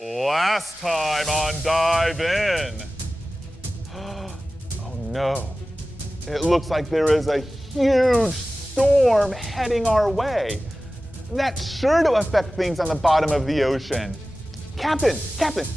Last time on Dive In. Oh no. It looks like there is a huge storm heading our way. That's sure to affect things on the bottom of the ocean. Captain,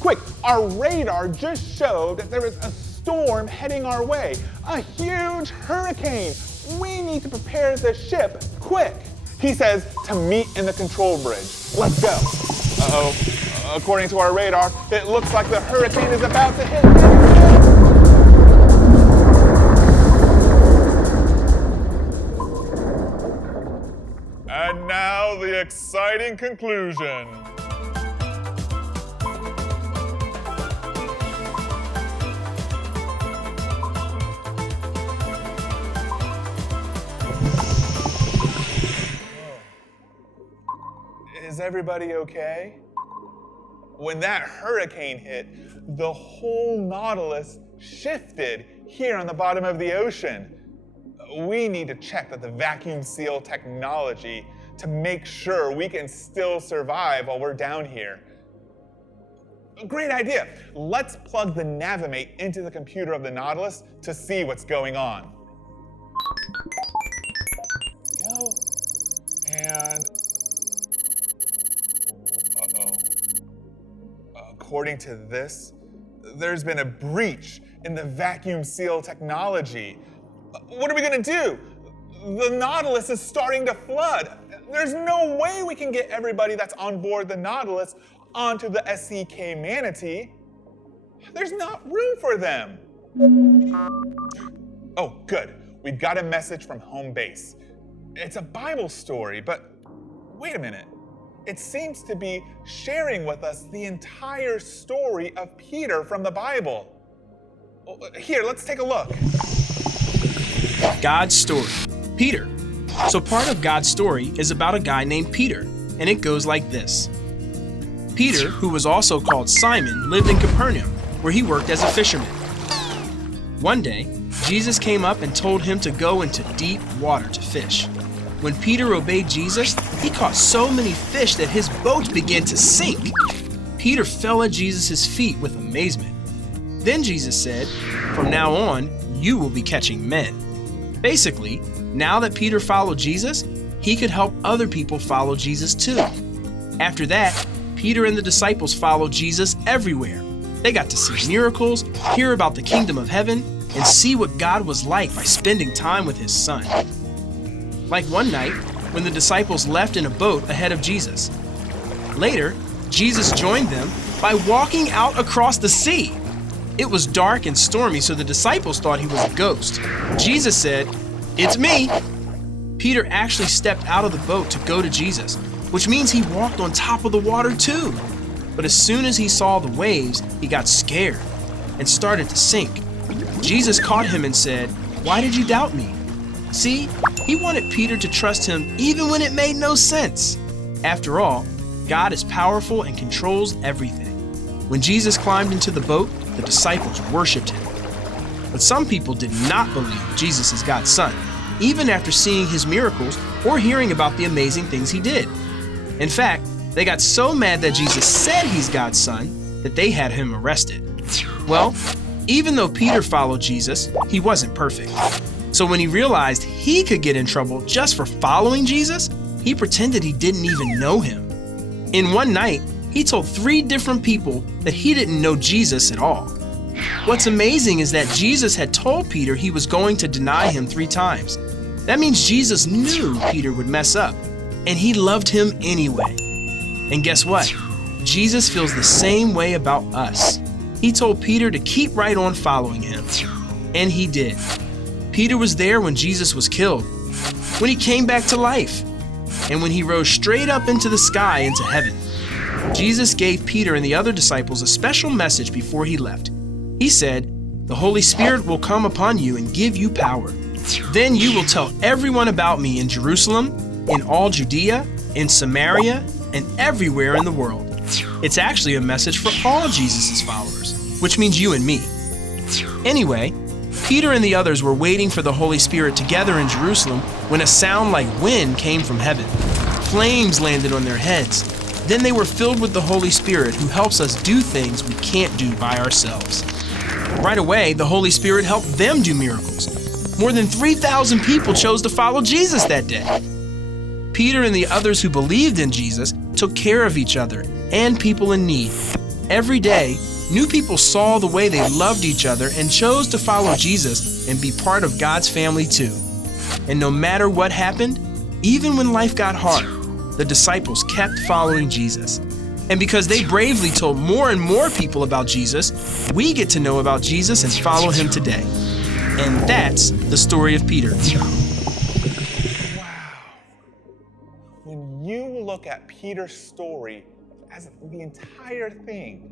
quick! Our radar just showed that there is a storm heading our way. A huge hurricane. We need to prepare the ship quick. He says to meet in the control bridge. Let's go. Uh-oh. According to our radar, it looks like the hurricane is about to hit. And now the exciting conclusion. Is everybody okay? When that hurricane hit, the whole Nautilus shifted here on the bottom of the ocean. We need to check that the vacuum seal technology to make sure we can still survive while we're down here. Great idea. Let's plug the Navimate into the computer of the Nautilus to see what's going on. Go. And according to this, there's been a breach in the vacuum seal technology. What are we gonna do? The Nautilus is starting to flood. There's no way we can get everybody that's on board the Nautilus onto the SCK Manatee. There's not room for them. Oh, good. We've got a message from home base. It's a Bible story, but wait a minute. It seems to be sharing with us the entire story of Peter from the Bible. Here, let's take a look. God's story. Peter. So part of God's story is about a guy named Peter, and it goes like this. Peter, who was also called Simon, lived in Capernaum, where he worked as a fisherman. One day, Jesus came up and told him to go into deep water to fish. When Peter obeyed Jesus, he caught so many fish that his boat began to sink. Peter fell at Jesus' feet with amazement. Then Jesus said, "From now on, you will be catching men." Basically, now that Peter followed Jesus, he could help other people follow Jesus too. After that, Peter and the disciples followed Jesus everywhere. They got to see miracles, hear about the kingdom of heaven, and see what God was like by spending time with his son. Like one night, when the disciples left in a boat ahead of Jesus. Later, Jesus joined them by walking out across the sea. It was dark and stormy, so the disciples thought he was a ghost. Jesus said, "It's me." Peter actually stepped out of the boat to go to Jesus, which means he walked on top of the water too. But as soon as he saw the waves, he got scared and started to sink. Jesus caught him and said, "Why did you doubt me?" See, he wanted Peter to trust him even when it made no sense. After all, God is powerful and controls everything. When Jesus climbed into the boat, the disciples worshiped him. But some people did not believe Jesus is God's son, even after seeing his miracles or hearing about the amazing things he did. In fact, they got so mad that Jesus said he's God's son that they had him arrested. Well, even though Peter followed Jesus, he wasn't perfect. So when he realized he could get in trouble just for following Jesus, he pretended he didn't even know him. In one night, he told 3 different people that he didn't know Jesus at all. What's amazing is that Jesus had told Peter he was going to deny him 3 times. That means Jesus knew Peter would mess up, and he loved him anyway. And guess what? Jesus feels the same way about us. He told Peter to keep right on following him, and he did. Peter was there when Jesus was killed, when he came back to life, and when he rose straight up into the sky into heaven. Jesus gave Peter and the other disciples a special message before he left. He said, "The Holy Spirit will come upon you and give you power. Then you will tell everyone about me in Jerusalem, in all Judea, in Samaria, and everywhere in the world." It's actually a message for all Jesus' followers, which means you and me. Anyway, Peter and the others were waiting for the Holy Spirit together in Jerusalem when a sound like wind came from heaven. Flames landed on their heads. Then they were filled with the Holy Spirit, who helps us do things we can't do by ourselves. Right away, the Holy Spirit helped them do miracles. More than 3,000 people chose to follow Jesus that day. Peter and the others who believed in Jesus took care of each other and people in need. Every day, new people saw the way they loved each other and chose to follow Jesus and be part of God's family too. And no matter what happened, even when life got hard, the disciples kept following Jesus. And because they bravely told more and more people about Jesus, we get to know about Jesus and follow him today. And that's the story of Peter. Wow. When you look at Peter's story as the entire thing,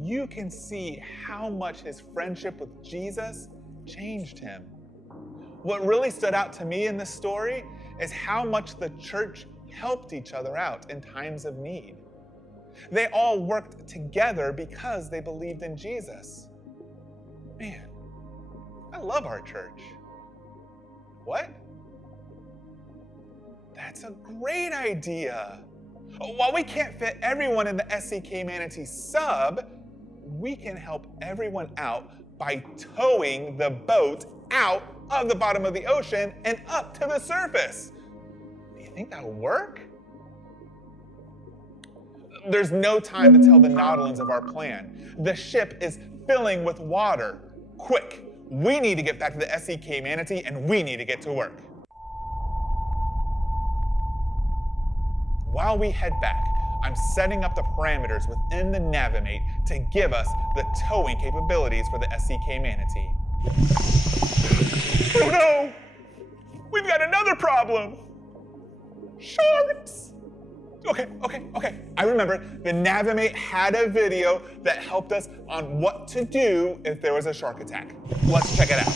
you can see how much his friendship with Jesus changed him. What really stood out to me in this story is how much the church helped each other out in times of need. They all worked together because they believed in Jesus. Man, I love our church. What? That's a great idea. While we can't fit everyone in the SCK Manatee sub, we can help everyone out by towing the boat out of the bottom of the ocean and up to the surface. Do you think that'll work? There's no time to tell the Nautilus of our plan. The ship is filling with water. Quick, we need to get back to the SCK Manatee and we need to get to work. While we head back, I'm setting up the parameters within the Navimate to give us the towing capabilities for the SCK Manatee. Oh no! We've got another problem! Sharks! Okay. I remember the Navimate had a video that helped us on what to do if there was a shark attack. Let's check it out.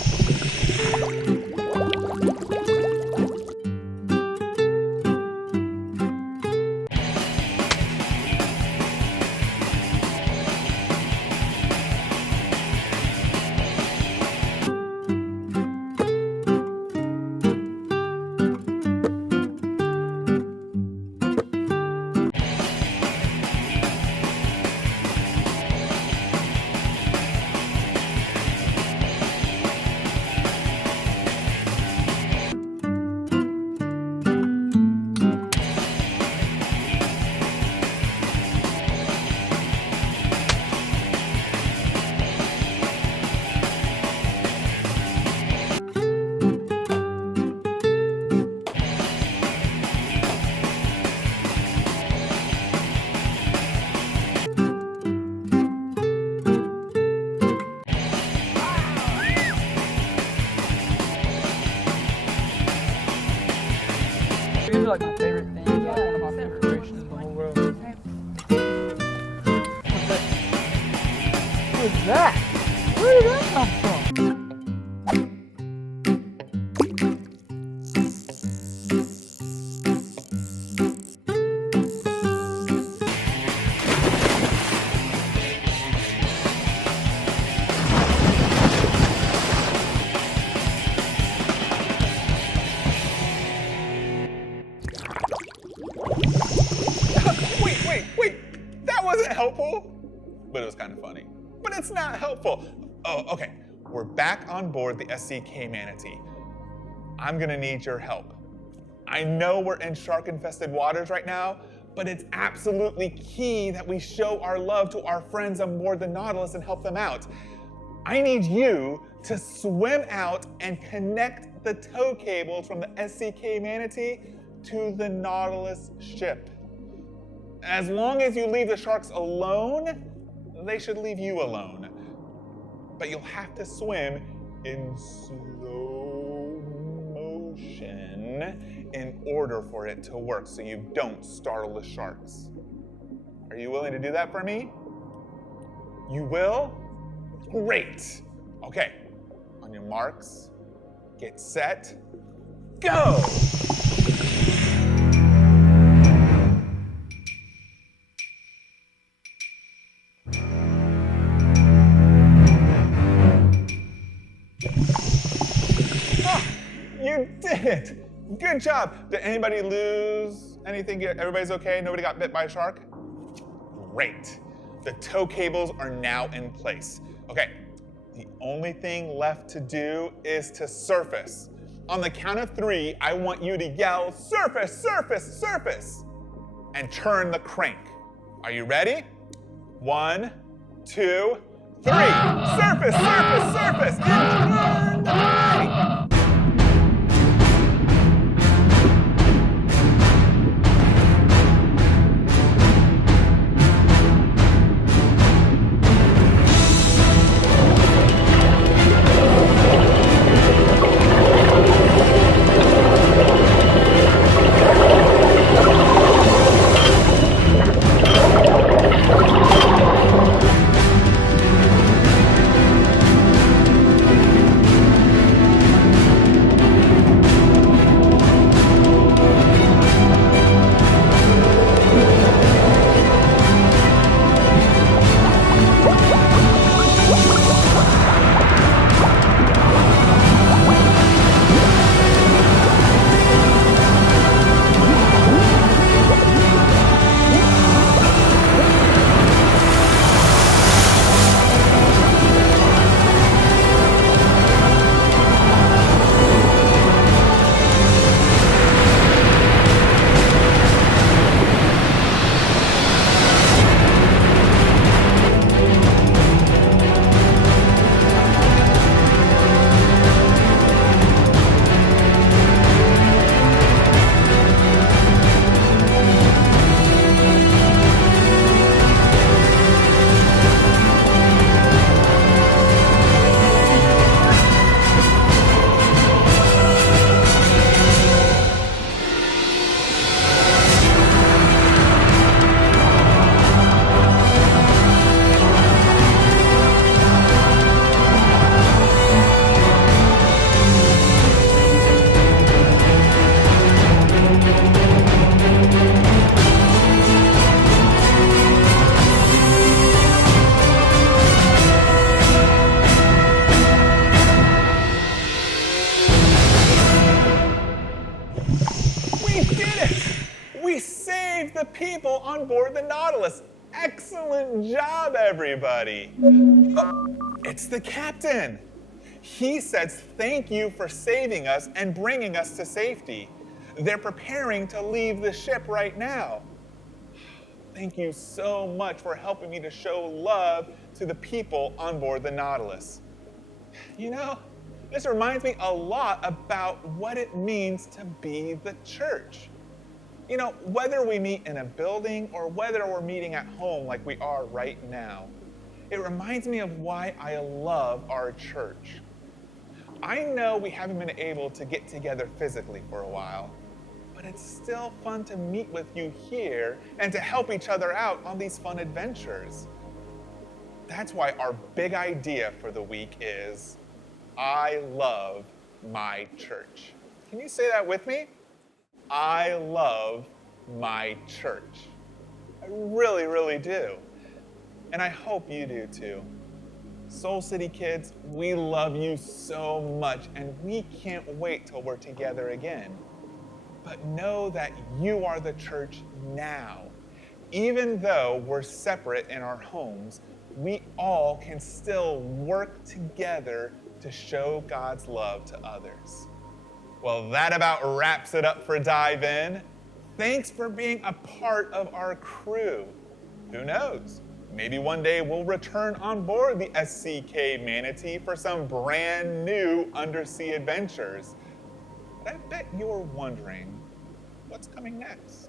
These are like my favorite things, like one of my favorite creations in the whole world. What's that? Where did that come from? Wait, that wasn't helpful, but it was kind of funny. But it's not helpful. Oh, okay, we're back on board the SCK Manatee. I'm gonna need your help. I know we're in shark-infested waters right now, but it's absolutely key that we show our love to our friends on board the Nautilus and help them out. I need you to swim out and connect the tow cables from the SCK Manatee to the Nautilus ship. As long as you leave the sharks alone, they should leave you alone. But you'll have to swim in slow motion in order for it to work so you don't startle the sharks. Are you willing to do that for me? You will? Great. Okay, on your marks, get set, go! You did it! Good job! Did anybody lose Anything, everybody's okay? Nobody got bit by a shark? Great. The tow cables are now in place. Okay, the only thing left to do is to surface. On the count of 3, I want you to yell, surface, surface, surface, and turn the crank. Are you ready? 1, 2, 3. Surface, surface, surface, and turn the crank. The people on board the Nautilus. Excellent job, everybody. Oh, it's the captain. He says thank you for saving us and bringing us to safety. They're preparing to leave the ship right now. Thank you so much for helping me to show love to the people on board the Nautilus. You know, this reminds me a lot about what it means to be the church. You know, whether we meet in a building or whether we're meeting at home like we are right now, it reminds me of why I love our church. I know we haven't been able to get together physically for a while, but it's still fun to meet with you here and to help each other out on these fun adventures. That's why our big idea for the week is, I love my church. Can you say that with me? I love my church. I really, really do. And I hope you do too. Soul City kids, we love you so much and we can't wait till we're together again. But know that you are the church now. Even though we're separate in our homes, we all can still work together to show God's love to others. Well, that about wraps it up for Dive In. Thanks for being a part of our crew. Who knows? Maybe one day we'll return on board the SCK Manatee for some brand new undersea adventures. But I bet you're wondering, what's coming next?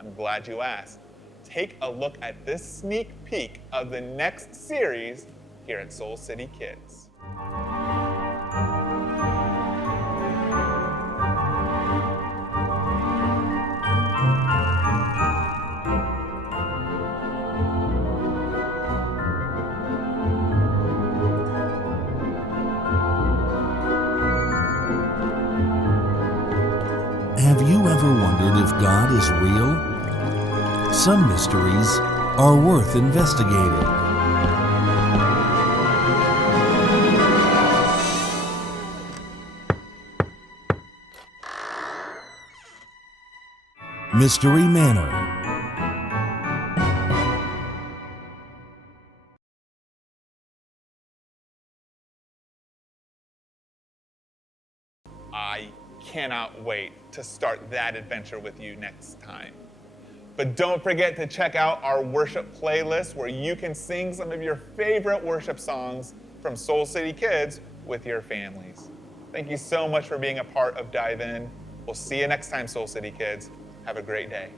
I'm glad you asked. Take a look at this sneak peek of the next series here at Soul City Kids. Have you ever wondered if God is real? Some mysteries are worth investigating. Mystery Manor. I cannot wait to start that adventure with you next time. But don't forget to check out our worship playlist where you can sing some of your favorite worship songs from Soul City Kids with your families. Thank you so much for being a part of Dive In. We'll see you next time, Soul City Kids. Have a great day.